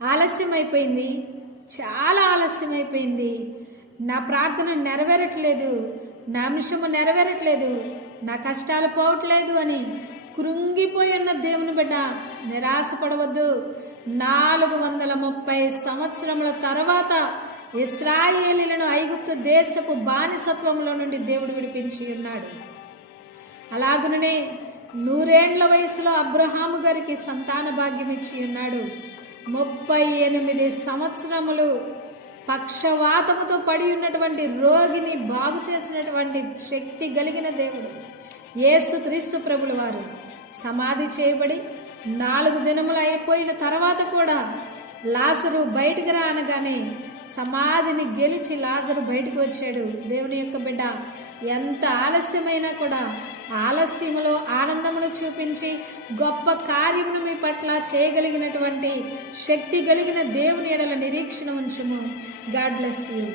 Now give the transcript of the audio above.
ఆలస్యం అయిపోయింది, చాలా ఆలస్యం అయిపోయింది. నా ప్రార్థన నెరవేరట్లేదు, నా అంశము నెరవేరట్లేదు, నా కష్టాలు పోవట్లేదు అని కృంగిపోయి ఉన్న దేవుని బిడ్డ నిరాశపడవద్దు. 430 సంవత్సరముల తర్వాత ఇశ్రాయేలీయులను ఐగుప్తు దేశపు బానిసత్వంలో నుండి దేవుడు విడిపించి ఉన్నాడు. అలాగుననే 100 ఏండ్ల వయసులో అబ్రహాము గారికి సంతాన భాగ్యం ఇచ్చి ఉన్నాడు. 38 సంవత్సరములు పక్షవాతముతో పడి ఉన్నటువంటి రోగిని బాగు చేసినటువంటి శక్తి కలిగిన దేవుడు యేసుక్రీస్తు ప్రభుల వారు సమాధి చేయబడి 4 దినములు అయిపోయిన తర్వాత కూడా లాజరు బయటికి రానగానే సమాధిని గెలిచి లాజరు బయటికి వచ్చాడు. దేవుని యొక్క బిడ్డ ఎంత ఆలస్యమైనా కూడా ఆలస్యములో ఆనందమును చూపించి గొప్ప కార్యమును మీ పట్ల చేయగలిగినటువంటి శక్తి కలిగిన దేవుని ఎడల నిరీక్షణ ఉంచుము. God bless you.